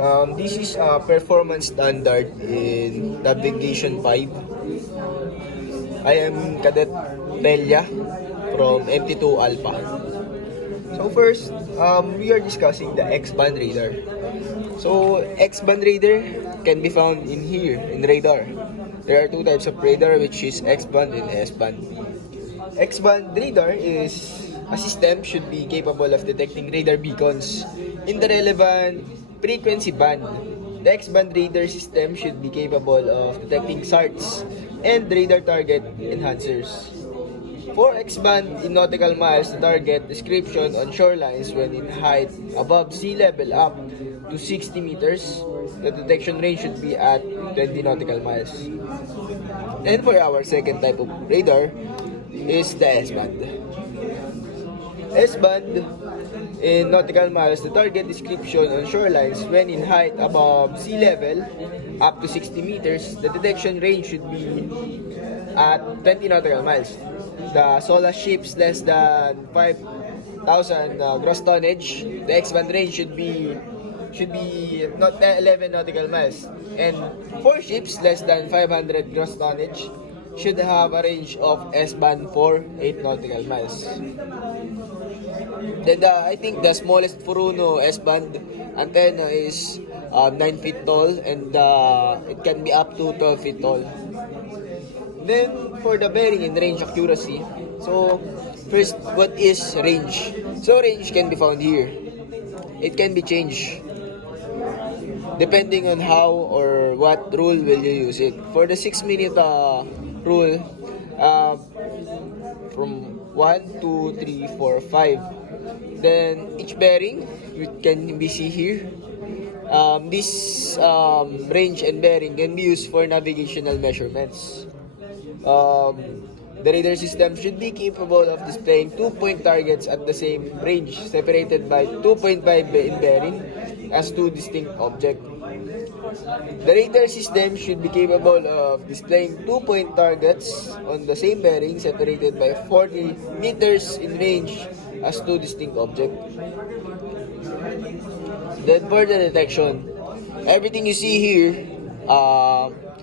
This is a performance standard in Navigation 5. I am Cadet Telia from MT2 Alpha. So first, we are discussing the X-band radar. So X-band radar can be found in here, in radar. There are two types of radar, which is X-band and S-band. X-band radar is a system should be capable of detecting radar beacons in the relevant frequency band. The X-band radar system should be capable of detecting SARTs and radar target enhancers. For X-band in nautical miles, the target description on shorelines when in height above sea level up to 60 meters, the detection range should be at 20 nautical miles. And for our second type of radar is the S-band. S-band in nautical miles, the target description on shorelines when in height above sea level up to 60 meters, the detection range should be at 20 nautical miles. The solar ships less than 5,000 gross tonnage, the X-band range should be not 11 nautical miles. And for ships less than 500 gross tonnage should have a range of S-band for 8 nautical miles. Then I think the smallest Furuno S-band antenna is 9 feet tall, and it can be up to 12 feet tall. Then for the bearing and range accuracy, so first, what is range? So range can be found here. It can be changed depending on how or what rule will you use it. For the 6-minute rule, from 1, 2, 3, 4, 5. Then each bearing, you can be see here. This range and bearing can be used for navigational measurements. The radar system should be capable of displaying 2-point targets at the same range, separated by 2.5 in bearing as two distinct objects. The radar system should be capable of displaying 2-point targets on the same bearing, separated by 40 meters in range as two distinct objects. Then for the detection, everything you see here,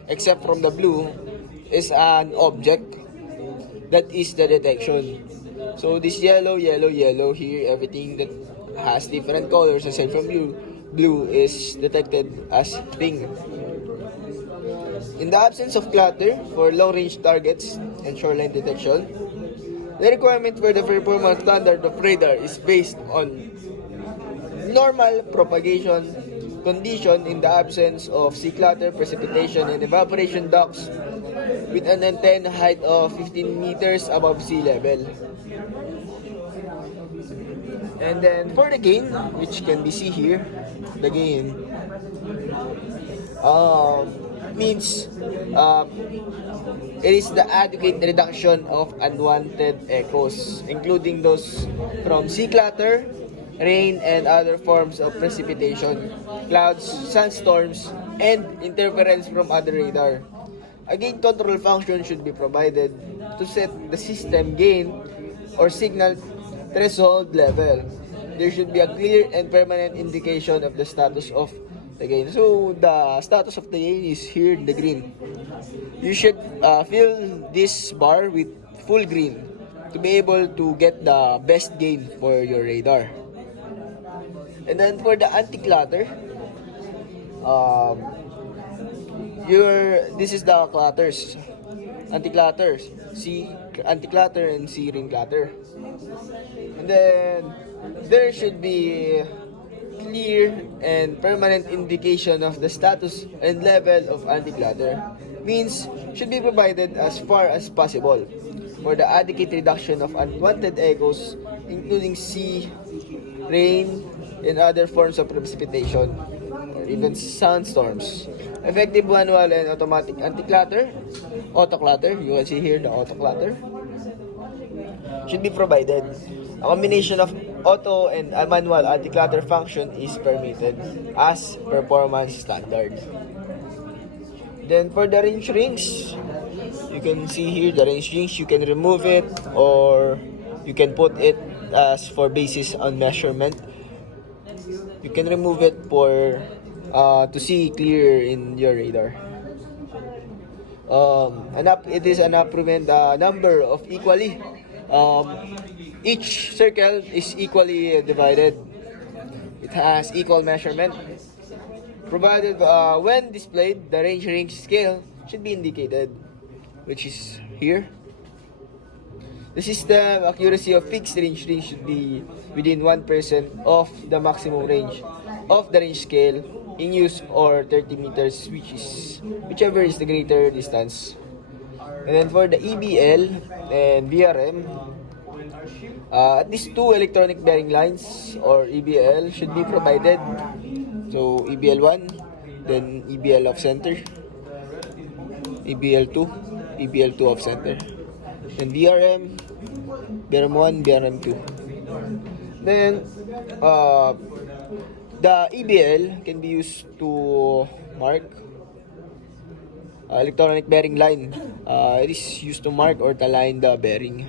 except from the blue, is an object. That is the detection. So this yellow here, everything that has different colors aside from blue is detected as thing. In the absence of clutter for long-range targets and shoreline detection, the requirement for the performance standard of radar is based on normal propagation condition in the absence of sea clutter, precipitation, and evaporation ducts with an antenna height of 15 meters above sea level. And then for the gain, which can be seen here, the gain means it is the adequate reduction of unwanted echoes, including those from sea clutter, rain, and other forms of precipitation, clouds, sandstorms, and interference from other radar. A gain control function should be provided to set the system gain or signal threshold level. There should be a clear and permanent indication of the status of the gain. So the status of the gain is here, the green. You should fill this bar with full green to be able to get the best gain for your radar. And then for the anti-clutter, this is the clutters, anti-clutters, C anti-clutter and C ring clutter. And then there should be clear and permanent indication of the status and level of anti-clutter. Means should be provided as far as possible for the adequate reduction of unwanted echoes, including sea, rain, and other forms of precipitation, or even sandstorms. Effective manual and automatic anti-clutter, auto-clutter, you can see here the auto-clutter, should be provided. A combination of auto and manual anti-clutter function is permitted as performance standard. Then for the range rings, you can see here the range rings, you can remove it or you can put it as for basis on measurement. You can remove it for to see clear in your radar. It is an approved number of equally. Each circle is equally divided. It has equal measurement. Provided when displayed, the range scale should be indicated, which is here. The system accuracy of fixed range should be within 1% of the maximum range of the range scale in use, or 30 meters, whichever is the greater distance. And then for the EBL and VRM, at least two electronic bearing lines or EBL should be provided. So EBL1, then EBL off center, EBL2, EBL2 off center. Then VRM1, VRM2. Then the EBL can be used to mark electronic bearing line. It is used to mark or to align the bearing.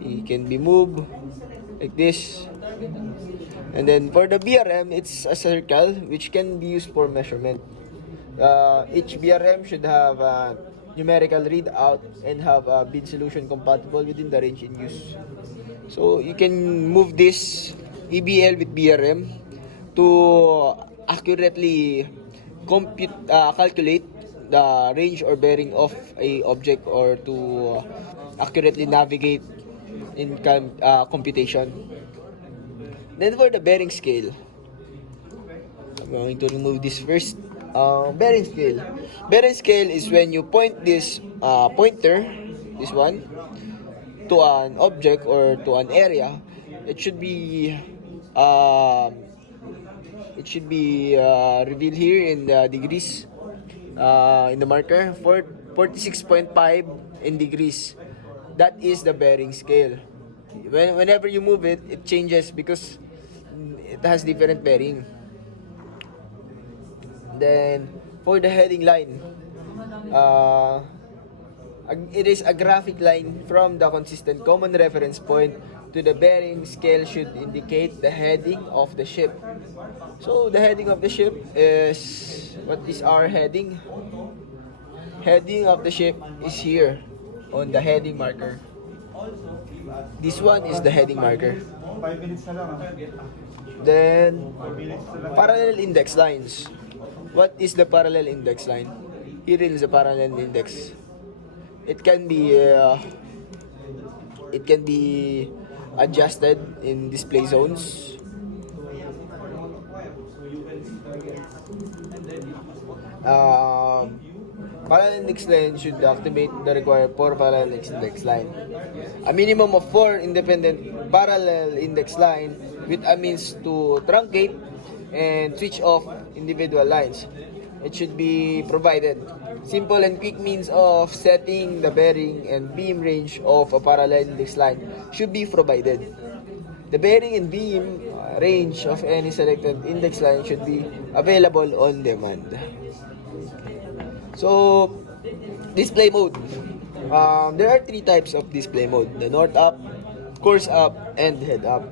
It can be moved like this. And then for the BRM, it's a circle which can be used for measurement. Each BRM should have a numerical readout and have a bid solution compatible within the range in use. So you can move this EBL with BRM to accurately calculate the range or bearing of a object, or to accurately navigate in computation. Then for the bearing scale, I'm going to remove this first. Bearing scale. Bearing scale is when you point this pointer, this one, to an object or to an area. It should be revealed here in the degrees, in the marker, for 46.5 in degrees. That is the bearing scale. Whenever you move it, it changes because it has different bearing. Then for the heading line, it is a graphic line from the consistent common reference point to the bearing scale should indicate the heading of the ship. So the heading of the ship is, what is our heading? Heading of the ship is here on the heading marker. This one is the heading marker. 5 minutes na lang. Then parallel index lines. What is the parallel index line? Here is the parallel index. It can be adjusted in display zones. Parallel index line should activate the required 4 parallel index line. A minimum of 4 independent parallel index line with a means to truncate and switch off individual lines. It should be provided. Simple and quick means of setting the bearing and beam range of a parallel index line should be provided. The bearing and beam range of any selected index line should be available on demand. So, display mode. There are 3 types of display mode: the north up, course up, and head up.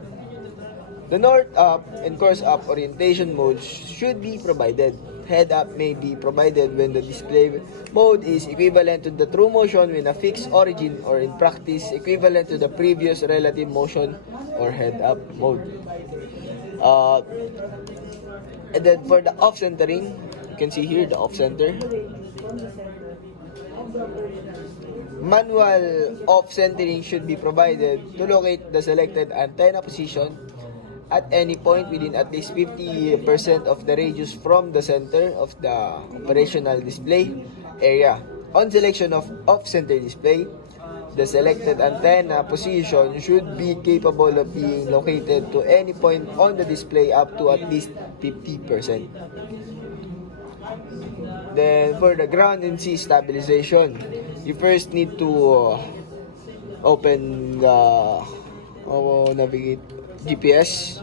The north up and course up orientation modes should be provided. Head up may be provided when the display mode is equivalent to the true motion when a fixed origin, or in practice equivalent to the previous relative motion or head up mode. And then for the off centering, you can see here the off center. Manual off centering should be provided to locate the selected antenna position at any point within at least 50% of the radius from the center of the operational display area. On selection of off-center display, the selected antenna position should be capable of being located to any point on the display up to at least 50%. Then for the ground and sea stabilization, you first need to open the navigate GPS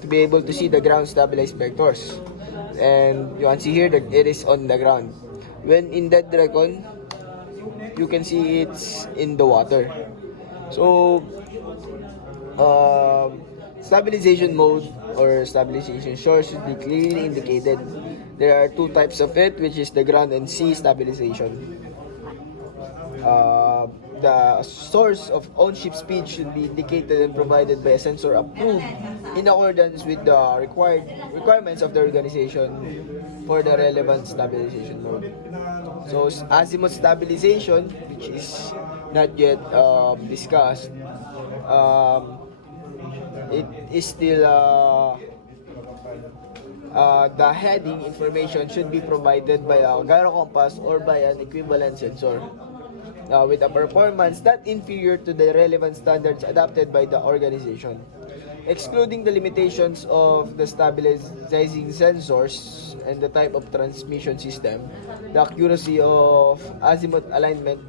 to be able to see the ground stabilized vectors. And you can see here that it is on the ground. When in that direction, you can see it's in the water. So, stabilization mode or stabilization source should be clearly indicated. There are two types of it, which is the ground and sea stabilization. The source of on-ship speed should be indicated and provided by a sensor approved in accordance with the requirements of the organization for the relevant stabilization mode. So azimuth stabilization, which is not yet discussed, um, it is still the heading information should be provided by a gyro compass or by an equivalent sensor with a performance not inferior to the relevant standards adopted by the organization. Excluding the limitations of the stabilizing sensors and the type of transmission system, the accuracy of azimuth alignment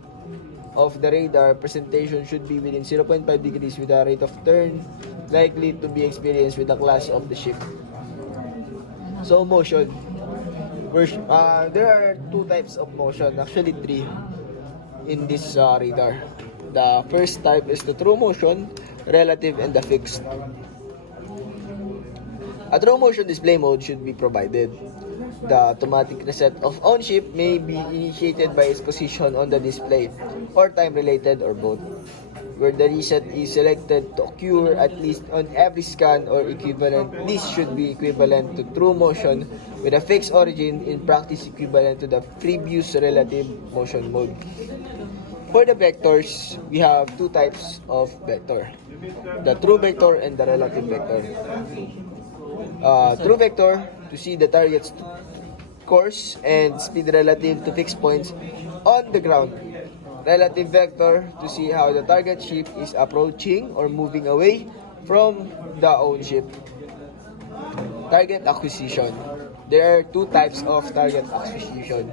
of the radar presentation should be within 0.5 degrees with a rate of turn likely to be experienced with the class of the ship. So motion. There are two types of motion, actually three in this radar. The first type is the true motion, relative, and the fixed. A true motion display mode should be provided. The automatic reset of on-ship may be initiated by its position on the display, or time-related, or both. Where the reset is selected to occur at least on every scan or equivalent, this should be equivalent to true motion with a fixed origin, in practice equivalent to the previous relative motion mode. For the vectors, we have two types of vector. The true vector and the relative vector. True vector to see the target's course and speed relative to fixed points on the ground. Relative vector to see how the target ship is approaching or moving away from the own ship. Target acquisition. There are two types of target acquisition.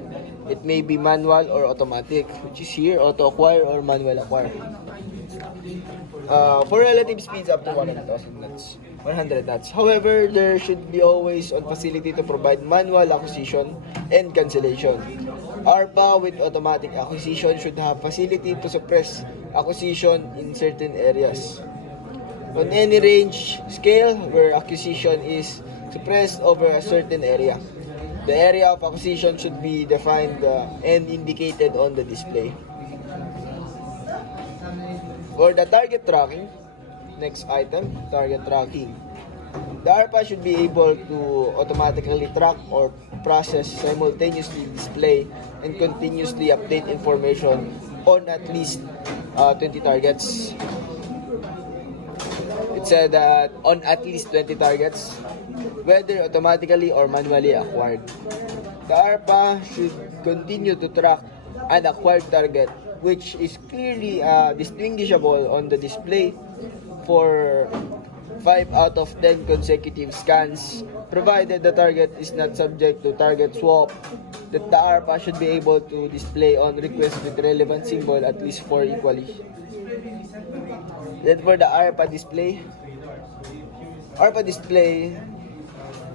It may be manual or automatic, which is here auto acquire or manual acquire. For relative speeds up to 100 knots. However, there should be always on facility to provide manual acquisition and cancellation. Arpa with automatic acquisition should have facility to suppress acquisition in certain areas. On any range scale where acquisition is suppressed over a certain area, the area of acquisition should be defined and indicated on the display. For the target tracking, next item, target tracking. The ARPA should be able to automatically track or process, simultaneously display, and continuously update information on at least 20 targets. It said that on at least 20 targets, whether automatically or manually acquired. The ARPA should continue to track an acquired target which is clearly distinguishable on the display for 5 out of 10 consecutive scans, provided the target is not subject to target swap. That the ARPA should be able to display on request with relevant symbol at least 4 equally. Then for the ARPA display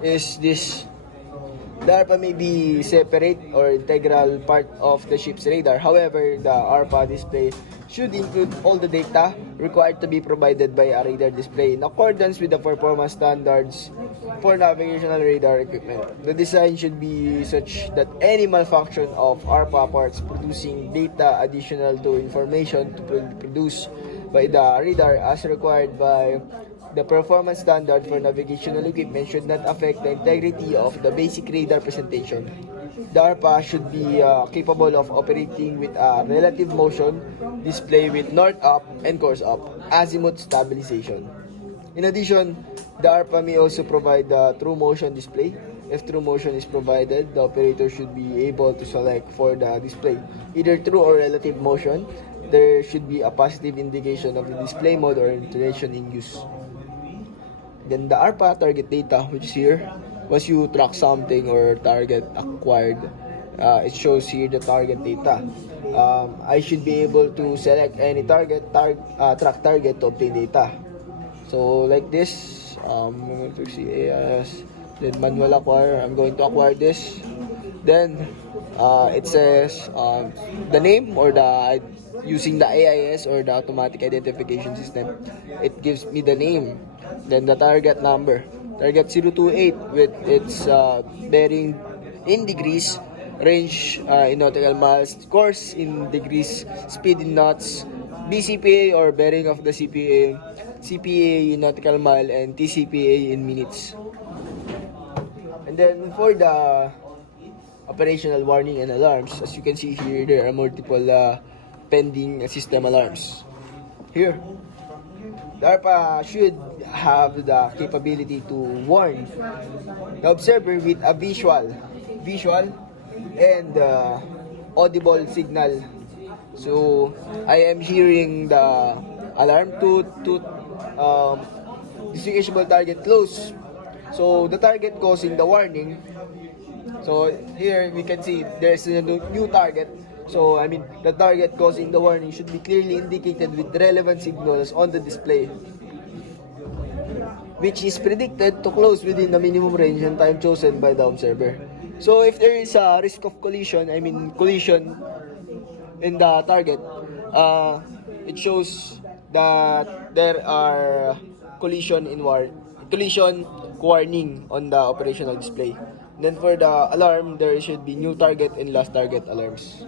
is this. The ARPA may be separate or integral part of the ship's radar. However, the ARPA display should include all the data required to be provided by a radar display in accordance with the performance standards for navigational radar equipment. The design should be such that any malfunction of ARPA parts producing data additional to information to be produced by the radar as required by the performance standard for navigational equipment should not affect the integrity of the basic radar presentation. The ARPA should be capable of operating with a relative motion display with north up and course up, azimuth stabilization. In addition, the ARPA may also provide the true motion display. If true motion is provided, the operator should be able to select for the display either true or relative motion. There should be a positive indication of the display mode or iteration in use. Then the ARPA target data, which is here, once you track something or target acquired, it shows here the target data. I should be able to select any track target to obtain data. So like this, I'm going to see AIS, then manual acquire. I'm going to acquire this. Then it says the name or the using the AIS or the automatic identification system. It gives me the name, then the target number. target 028 with its bearing in degrees, range in nautical miles, course in degrees, speed in knots, BCPA or bearing of the CPA, CPA in nautical mile, and TCPA in minutes. And then for the operational warning and alarms, as you can see here, there are multiple pending system alarms. Here, the Arpa should have the capability to warn the observer with a visual and audible signal. So I am hearing the alarm to distinguishable target close. So the target causing the warning. So here we can see there's a new target. So I mean the target causing the warning should be clearly indicated with relevant signals on the display, which is predicted to close within the minimum range and time chosen by the observer. So if there is a risk of collision, I mean collision in the target, it shows that there are collision warning on the operational display. Then for the alarm, there should be new target and last target alarms.